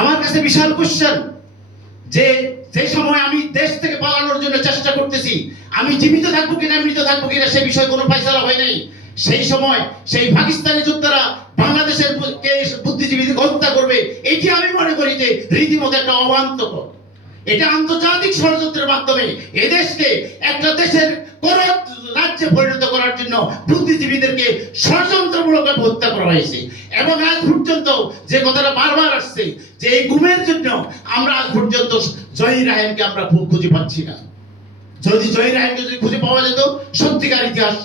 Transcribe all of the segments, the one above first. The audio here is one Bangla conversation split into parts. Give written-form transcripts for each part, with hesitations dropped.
আমার কাছে বিশাল কোশ্চেন যে যে সময় আমি দেশ থেকে পালানোর জন্য চেষ্টা করতেছি, আমি জীবিত থাকবো কিনা মৃত থাকবো কিনা সে বিষয়ে কোনো ফয়সালা হয় নাই। সেই সময় সেই পাকিস্তানি যোদ্ধারা বাংলাদেশের বুদ্ধিজীবীদের হত্যা করবে, এটি আমি মনে করি যে রীতিমতো একটা অবান্তর। এটা আন্তর্জাতিক ষড়যন্ত্রের মাধ্যমে এদেশকে একটা দেশের রাজ্যে পরিণত করার জন্য বুদ্ধিজীবীদেরকে ষড়যন্ত্রমূলকভাবে হত্যা করা হয়েছে। এবং আজ পর্যন্ত যে কথাটা বারবার আসছে যে এই গুমের জন্য আমরা আজ পর্যন্ত জহির রায়হানকে আমরা খুঁজে পাচ্ছি না। যদি জহির রায়হানকে যদি খুঁজে পাওয়া যেত, সত্যিকার ইতিহাস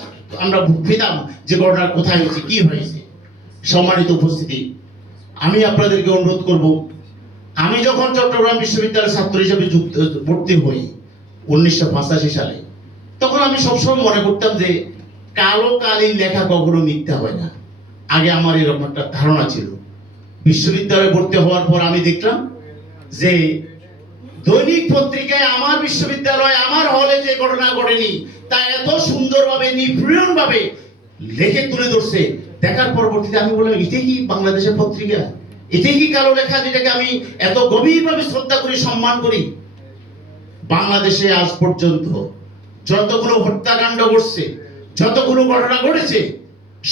আমরা পেতাম যে ঘটনা কোথায় হয়েছে, কি হয়েছে। সম্মানিত উপস্থিতি, আমি আপনাদেরকে অনুরোধ করব, আমি যখন চট্টগ্রাম বিশ্ববিদ্যালয়ের ছাত্র হিসেবে ভর্তি হই 1985 সালে, তখন আমি সবসময় মনে করতাম যে কালো কালির লেখা কখনো মিথ্যা হয় না। আগে আমার এরকম একটা ধারণা ছিল। বিশ্ববিদ্যালয়ে ভর্তি হওয়ার পর আমি দেখলাম যে দৈনিক পত্রিকায় আমার বিশ্ববিদ্যালয় আমার হলে যে ঘটনা ঘটেনি তা এত সুন্দরভাবে নিপুণভাবে লেখে তুলে ধরছে। দেখার পরবর্তীতে আমি বললাম, এটাই কি বাংলাদেশের পত্রিকা? এটাই কি কালো লেখা, যেটাকে আমি এত গভীরভাবে শ্রদ্ধা করি, সম্মান করি? বাংলাদেশে আজ পর্যন্ত যতগুলো হত্যাকাণ্ড ঘটছে, যতগুলো ঘটনা ঘটেছে,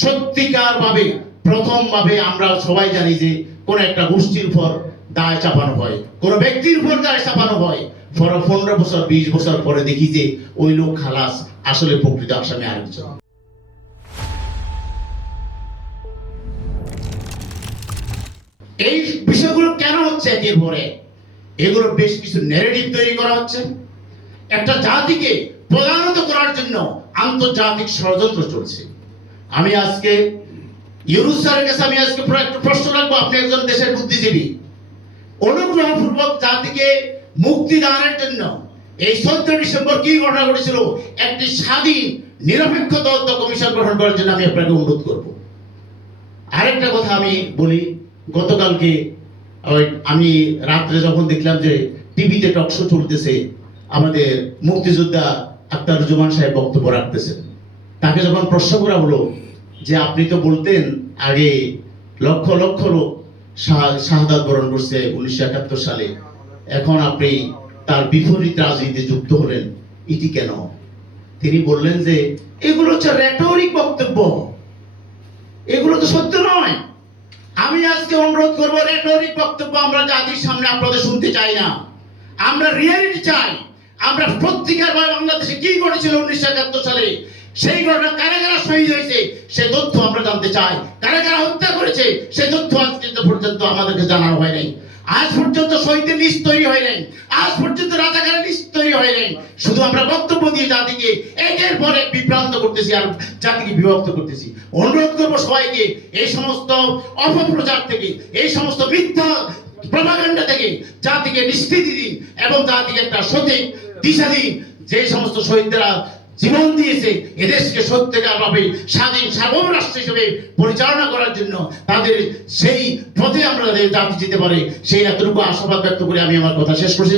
সত্যিকার ভাবে প্রথম ভাবে আমরা সবাই জানি যে কোন একটা গোষ্ঠীর উপর দায় চাপানো হয়, কোন ব্যক্তির উপর দায় চাপানো হয়। 15 বছর 20 বছর পরে দেখি যে ওই লোক খালাস, আসলে প্রকৃত আসামি আরেকজন। এই বিষয়গুলো কেন হচ্ছে একের পরে? এগুলো বেশ কিছু ন্যারেটিভ তৈরি করা হচ্ছে। একটা জাতিকে প্রধানত করার জন্য আন্তর্জাতিক ষড়যন্ত্র চলছে। আমি আজকে ইউনুস স্যারের কাছে আমি আজকে একটা প্রশ্ন রাখবো, আপনি একজন দেশের বুদ্ধিজীবী, অনুগ্রহপূর্বক জাতিকে মুক্তি দানের জন্য এই 14 ডিসেম্বর কি ঘটনা ঘটেছিল, একটি স্বাধীন নিরপেক্ষ তদন্ত কমিশন গঠন করার জন্য আমি আপনাকে অনুরোধ করব। আরেকটা কথা আমি বলি, গতকালকে আমি রাত্রে যখন দেখলাম যে টিভিতে টকশো চলতেছে, আমাদের মুক্তিযোদ্ধা আখতারুজ্জামান সাহেব বক্তব্য রাখতেছেন, তাকে যখন প্রশ্ন করা হলো যে আপনি তো বলতেন আগে লক্ষ লক্ষ লোক শাহাদাত বরণ করছে 1971 সালে, এখন আপনি তার বিপরীত রাজনীতিতে যুক্ত হলেন, এটি কেন? তিনি বললেন যে এগুলো হচ্ছে রেটরিক বক্তব্য, এগুলো তো সত্য নয়। আমি আজকে অনুরোধ করবো, রেটরিক বক্তব্য আমরা জাতির সামনে আপনাদের শুনতে চাই না, আমরা রিয়েলিটি চাই। আমরা সত্যিকার ভাবে বাংলাদেশে কি ঘটেছিল 1971 সালে, সেই ঘটনা কারা কারা শহীদ হয়েছে সেই তথ্য আমরা জানতে চাই। কারা কারা হত্যা করেছে সেই তথ্য আজ পর্যন্ত আমাদেরকে জানানো হয় নাই। আজ পর্যন্ত শহীদের লিস্ট তৈরি হয় নাই, আজ পর্যন্ত রাজাকারের লিস্ট তৈরি হয় নাই। শুধু আমরা বক্তব্য দিয়ে জাতিকে একের পর এক বিভ্রান্ত করতেছি আর জাতিকে বিভক্ত করতেছি। অনুরোধ করবো সবাইকে এই সমস্ত অপপ্রচার থেকে, এই সমস্ত মিথ্যা প্রপাগান্ডা থেকে জাতিকে নিষ্কৃতি দিন এবং জাতিকে একটা সঠিক দিশা দিন। যে সমস্ত শহীদরা জীবন দিয়েছে এদেশকে সত্যিকার ভাবে স্বাধীন সার্বভৌম রাষ্ট্র হিসেবে পরিচালনা করার জন্য, তাদের সেই পথে আমরা জাতি যেতে পারে, সেই এতটুকু আশাবাদ ব্যক্ত করে আমি আমার কথা শেষ করছি।